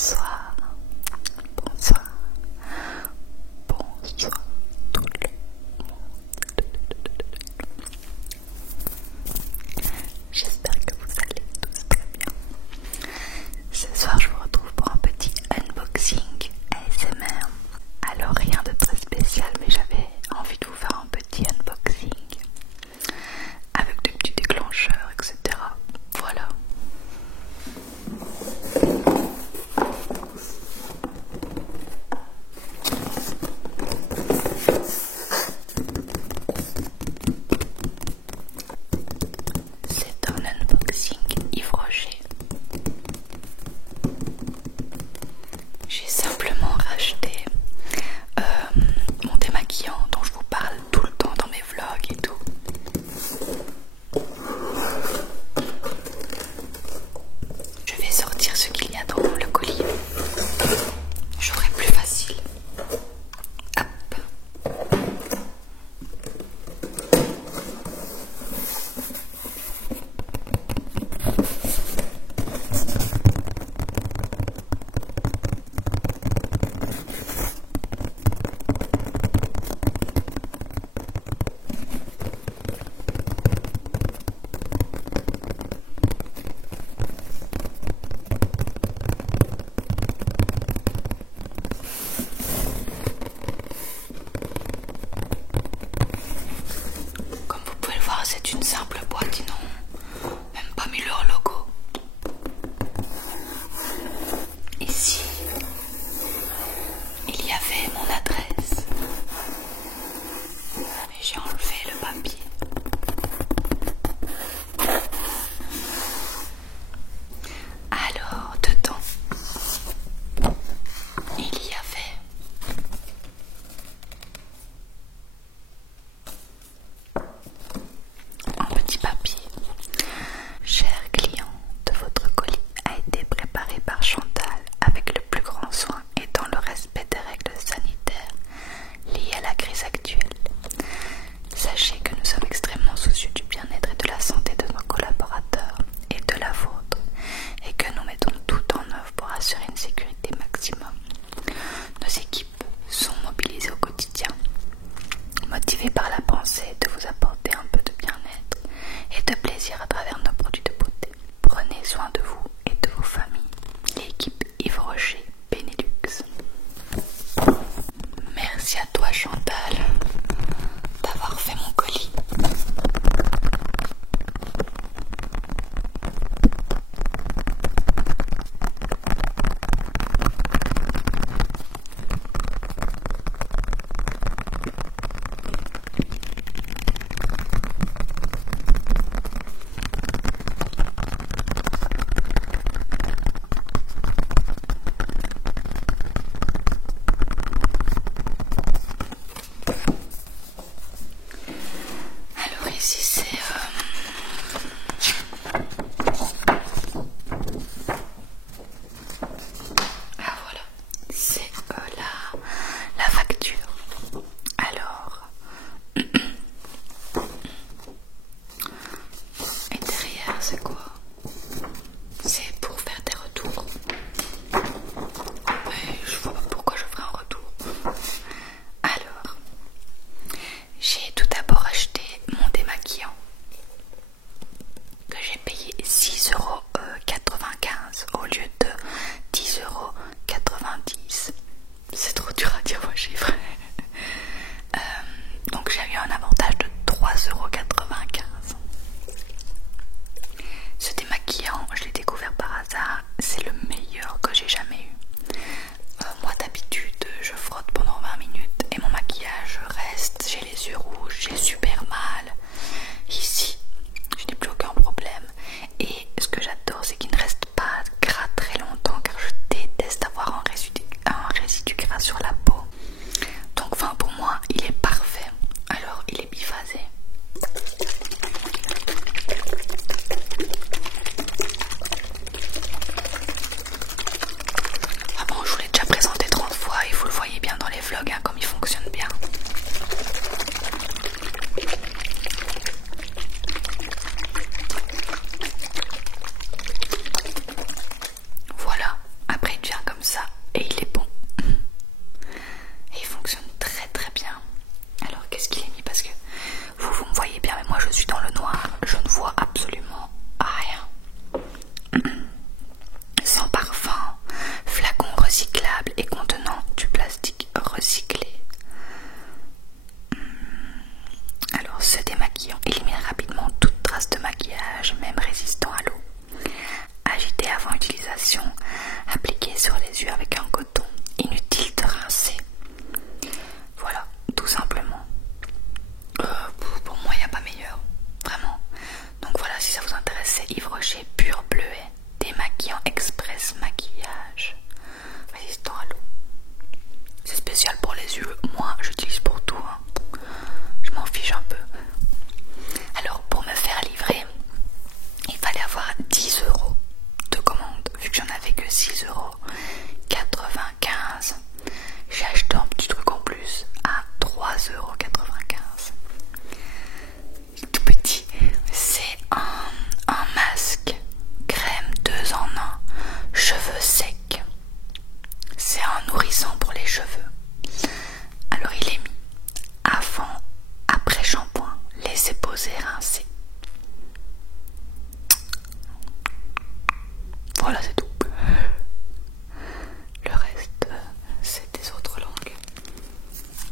Bonsoir, bonsoir, bonsoir tout le monde. J'espère que vous allez tous très bien. Ce soir je vous retrouve pour un petit unboxing ASMR. Alors rien de très spécial, mais j'avais envie de vous faire un petit unboxing avec des petits déclencheurs, etc. Voilà. C'est un unboxing Yves Rocher. J'ai simplement racheté mon démaquillant dont je vous parle tout le temps dans mes vlogs et tout. Je vais sortir ce qu'il y a dans le colis. J'aurai plus facile. Hop. Comme vous pouvez le voir, c'est une simple boîte, ils n'ont même pas mis leur logo. Ici, il y avait mon adresse. Et j'ai enlevé le papier. Alors, dedans, il y avait un petit papier. Cher client, votre colis a été préparé par Chantal avec le plus grand soin et dans le respect des règles sanitaires liées à la crise actuelle. Sachez que nous sommes extrêmement soucieux du bien-être et de la santé de nos collaborateurs et de la vôtre, et que nous mettons tout en œuvre pour assurer une sécurité maximum. Nos équipes sont mobilisées au quotidien, motivées par la pensée de vous apporter un peu de bien-être et de plaisir à travers nos produits de beauté. Prenez soin de vous et de vos familles. L'équipe Yves Rocher Benelux. Merci à toi Chantal d'avoir fait mon colis. Alors ici c'est ah voilà, c'est la facture. Alors et derrière c'est quoi? C'est pour faire des retours. Mais je vois pas pourquoi je ferais un retour. Alors, j'ai tout d'abord acheté mon démaquillant que j'ai payé 6,95 € au lieu de 10,90 €. C'est trop dur à dire vos chiffres. Donc j'ai eu un avantage de 3,95 €. Ce démaquillant, je l'ai découvert par hasard, c'est le meilleur que j'ai jamais eu. Moi d'habitude, je frotte pendant 20 minutes et mon maquillage reste, j'ai les yeux rouges, j'ai super mal. Ici, je n'ai plus aucun problème. Et ce que j'adore, c'est qu'il ne reste pas gras très longtemps car je déteste avoir un résidu gras sur la peau. Donc enfin pour moi, il est parfait. Alors il est biphasé. Ah bon, je vous l'ai déjà présenté 30 fois et vous le voyez bien dans les vlogs hein, comme il fonctionne bien. Voilà, après il devient comme avant utilisation. Appliquer sur les yeux avec un coton. Inutile de rincer. Voilà, tout simplement. Pour moi, il n'y a pas meilleur. Vraiment. Donc voilà, si ça vous intéresse, c'est Yves Rocher Pur Bleuet. Démaquillant express maquillage. Résistant à l'eau. C'est spécial pour les yeux. Moi, j'utilise pour tout. Hein. Je m'en fiche un peu. Alors, pour me faire livrer, il fallait avoir 10 € de commande. Vu que j'en avais que 6,95 €, j'ai acheté un petit truc en plus à 3,95 €. Tout petit. C'est un masque crème 2 en 1, cheveux secs. C'est un nourrissant pour les cheveux. Alors il est mis avant, après shampoing, laissez poser, rincer. Voilà, c'est tout. Le reste, c'est des autres langues.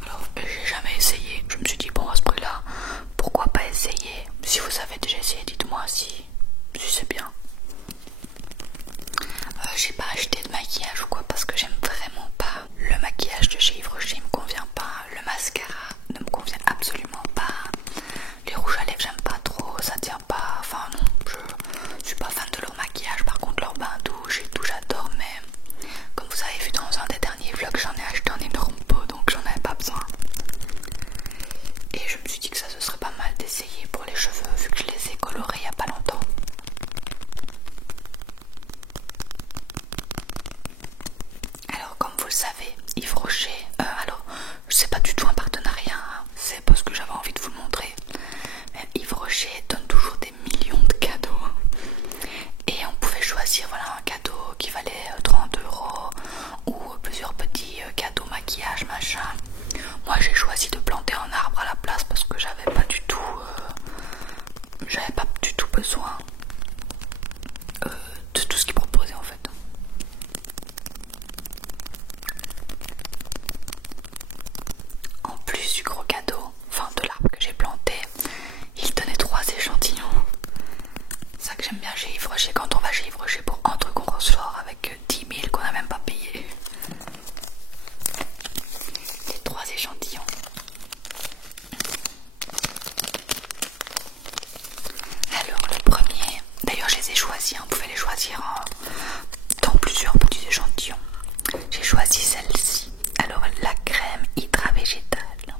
Alors, j'ai jamais essayé. Je me suis dit, bon, à ce prix-là, pourquoi pas essayer? Si vous avez déjà essayé, dites-moi si c'est bien. J'ai pas acheté de maquillage ou quoi parce que j'aime vraiment pas le maquillage de chez Yves Rocher, il me convient pas. Le mascara ne me convient absolument pas. Les rouges à lèvres, j'aime pas trop, ça tient pas. Enfin, non, je suis pas fan de leur maquillage. Par contre, leur bain douche et tout, j'adore. Mais comme vous avez vu dans un des derniers vlogs, j'en ai acheté un énorme pot donc j'en avais pas besoin. Et je me suis dit que ça, ce serait pas mal d'essayer pour les cheveux vu que je les ai colorés il y a pas longtemps. Alors, comme vous le savez, Yves Rocher, alors c'est pas du tout un partenariat, hein, c'est parce que j'avais envie de vous le montrer. Mais Yves Rocher donne toujours des millions de cadeaux. Et on pouvait choisir voilà, un cadeau qui valait 30 € ou plusieurs petits cadeaux maquillage, machin. Moi j'ai choisi de planter un arbre à la place parce que j'avais pas du tout besoin de tout ce qu'il proposait en fait. En plus du gros cadeau, enfin de l'arbre que j'ai planté, il donnait 3 échantillons. C'est ça que j'aime bien chez Yves Rocher, quand on va chez Yves Rocher pour un truc qu'on ressort avec 10 000 qu'on n'a même pas payé. Les 3 échantillons. Alors le premier, d'ailleurs je les ai choisis, on pouvait les choisir dans plusieurs petits échantillons. J'ai choisi celle-ci. Alors la crème hydra végétale,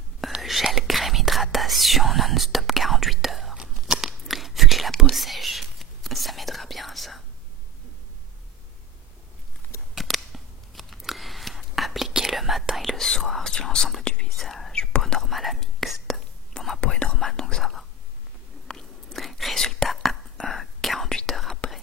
gel crème hydratation non-stop 48 heures. Vu que j'ai la peau sèche, ça m'aidera bien ça. Appliquer le matin et le soir sur l'ensemble du visage. Peau normale à mixte. Bon, ma peau est normale donc ça va. Résultat 48 heures après.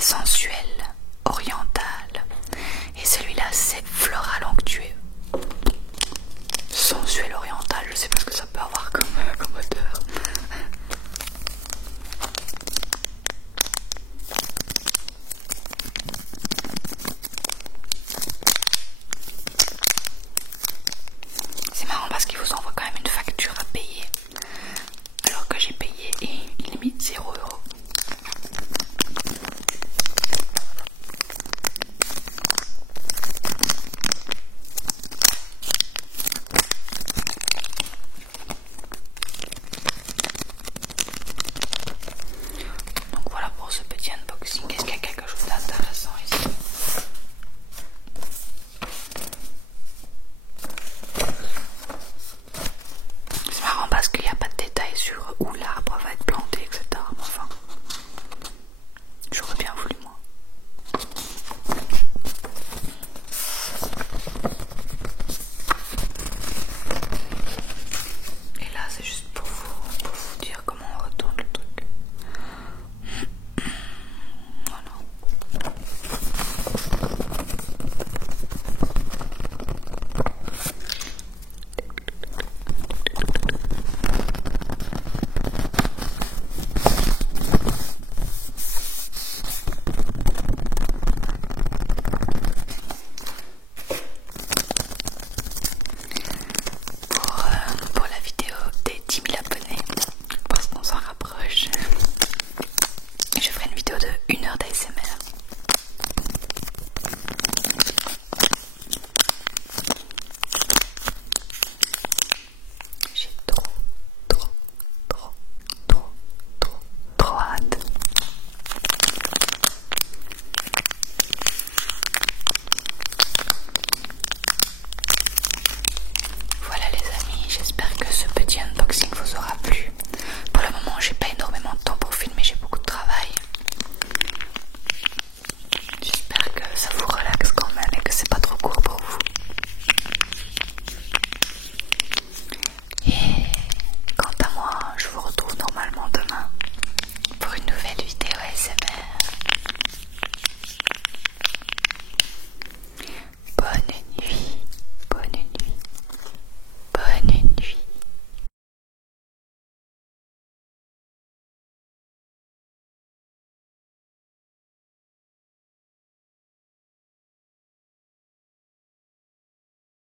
sensuelle.